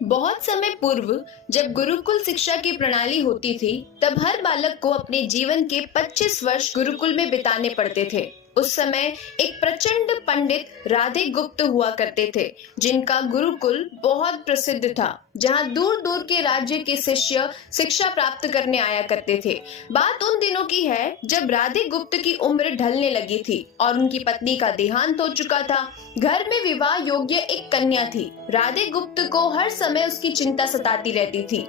बहुत समय पूर्व जब गुरुकुल शिक्षा की प्रणाली होती थी, तब हर बालक को अपने जीवन के 25 वर्ष गुरुकुल में बिताने पड़ते थे। उस समय एक प्रचंड पंडित राधे गुप्त हुआ करते थे, जिनका गुरुकुल बहुत प्रसिद्ध था, जहां दूर दूर के राज्य के शिष्य शिक्षा प्राप्त करने आया करते थे। बात उन दिनों की है जब राधे गुप्त की उम्र ढलने लगी थी और उनकी पत्नी का देहांत हो चुका था। घर में विवाह योग्य एक कन्या थी। राधे गुप्त को हर समय उसकी चिंता सताती रहती थी।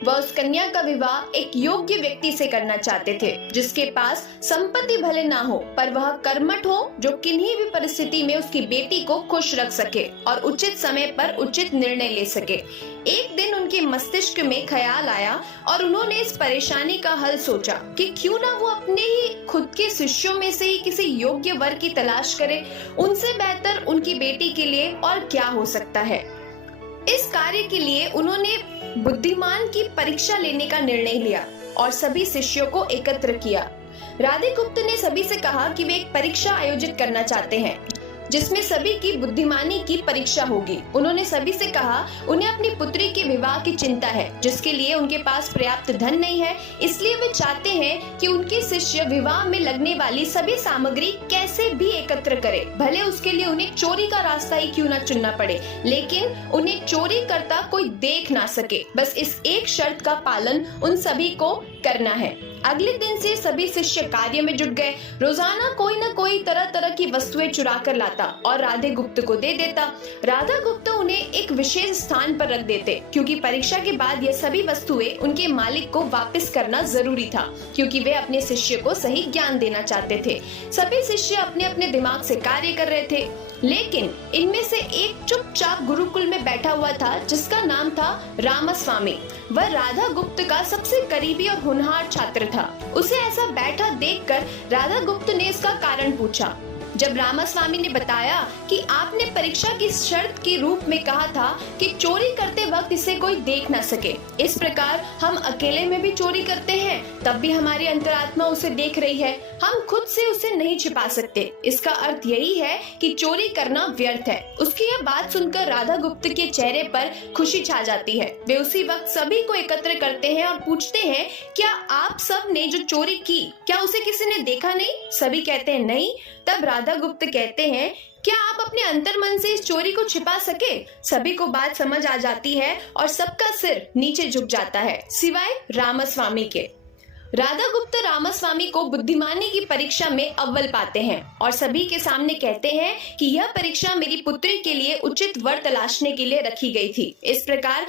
वह उस कन्या का विवाह एक योग्य व्यक्ति से करना चाहते थे, जिसके पास संपत्ति भले ना हो, पर वह कर्मठ हो, जो किन्हीं भी परिस्थिति में उसकी बेटी को खुश रख सके और उचित समय पर उचित निर्णय ले सके। एक दिन उनके मस्तिष्क में ख्याल आया और उन्होंने इस परेशानी का हल सोचा कि क्यों ना वो अपने ही खुद के शिष्यों में से ही किसी योग्य वर की तलाश करे। उनसे बेहतर उनकी बेटी के लिए और क्या हो सकता है। इस कार्य के लिए उन्होंने बुद्धिमान की परीक्षा लेने का निर्णय लिया और सभी शिष्यों को एकत्र किया। राधे गुप्त ने सभी से कहा कि वे एक परीक्षा आयोजित करना चाहते हैं, जिसमें सभी की बुद्धिमानी की परीक्षा होगी। उन्होंने सभी से कहा उन्हें अपनी पुत्री के विवाह की चिंता है, जिसके लिए उनके पास पर्याप्त धन नहीं है। इसलिए वे चाहते हैं कि उनके शिष्य विवाह में लगने वाली सभी सामग्री कैसे भी एकत्र करें, भले उसके लिए उन्हें चोरी का रास्ता ही क्यों न चुनना पड़े, लेकिन उन्हें चोरी करता कोई देख ना सके। बस इस एक शर्त का पालन उन सभी को करना है। अगले दिन से सभी शिष्य कार्य में जुट गए। रोजाना कोई न कोई तरह तरह की वस्तुएं चुरा कर लाता और राधे गुप्त को दे देता। राधा गुप्त उन्हें एक विशेष स्थान पर रख देते, क्योंकि परीक्षा के बाद ये सभी वस्तुएं उनके मालिक को वापस करना जरूरी था, क्योंकि वे अपने शिष्य को सही ज्ञान देना चाहते थे। सभी शिष्य अपने अपने दिमाग से कार्य कर रहे थे, लेकिन इनमें से एक चुपचाप गुरुकुल में बैठा हुआ था, जिसका नाम था रामास्वामी। वह राधा गुप्त का सबसे करीबी और होनहार छात्र था। उसे ऐसा बैठा देखकर राधा गुप्त ने इसका कारण पूछा। जब रामास्वामी ने बताया कि आपने परीक्षा की शर्त के रूप में कहा था कि चोरी करते वक्त इसे कोई देख ना सके, इस प्रकार हम अकेले में भी चोरी करते हैं, तब भी हमारी अंतरात्मा उसे देख रही है, हम खुद से उसे नहीं छिपा सकते। इसका अर्थ यही है कि चोरी करना व्यर्थ है। उसकी यह बात सुनकर राधा गुप्त के चेहरे पर खुशी छा जाती है। वे उसी वक्त सभी को एकत्र करते हैं और पूछते हैं, क्या आप सब ने जो चोरी की, क्या उसे किसी ने देखा नहीं? सभी कहते हैं नहीं। तब राधा गुप्त कहते हैं, क्या आप अपने अंतर्मन से इस चोरी को छिपा सके? सभी को बात समझ आ जाती है और सबका सिर नीचे झुक जाता है, सिवाय रामास्वामी के। राधा गुप्त रामास्वामी को बुद्धिमानी की परीक्षा में अव्वल पाते हैं और सभी के सामने कहते हैं कि यह परीक्षा मेरी पुत्री के लिए उचित वर तलाशने के लिए रखी गई थी। इस प्रकार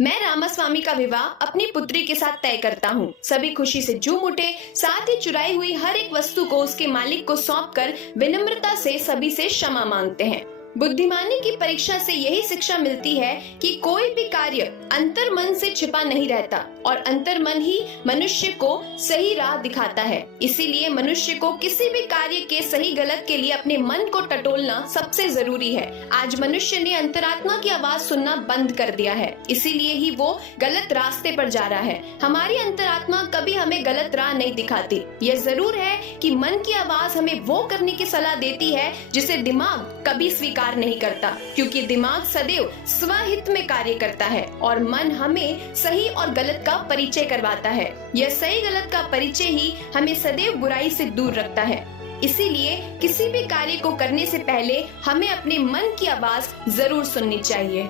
मैं रामास्वामी का विवाह अपनी पुत्री के साथ तय करता हूँ। सभी खुशी से झूम उठे, साथ ही चुराई हुई हर एक वस्तु को उसके मालिक को सौंपकर विनम्रता से सभी से क्षमा मांगते हैं। बुद्धिमानी की परीक्षा से यही शिक्षा मिलती है कि कोई भी कार्य अंतर्मन से छिपा नहीं रहता और अंतर्मन ही मनुष्य को सही राह दिखाता है। इसीलिए मनुष्य को किसी भी कार्य के सही गलत के लिए अपने मन को टटोलना सबसे जरूरी है। आज मनुष्य ने अंतरात्मा की आवाज सुनना बंद कर दिया है, इसीलिए ही वो गलत रास्ते पर जा रहा है। हमारी अंतरात्मा कभी हमें गलत राह नहीं दिखाती। यह जरूर है कि मन की आवाज हमें वो करने की सलाह देती है जिसे दिमाग कभी स्वीकार नहीं करता, क्योंकि दिमाग सदैव स्वहित में कार्य करता है और मन हमें सही और गलत का परिचय करवाता है। यह सही गलत का परिचय ही हमें सदैव बुराई से दूर रखता है। इसीलिए किसी भी कार्य को करने से पहले हमें अपने मन की आवाज जरूर सुननी चाहिए।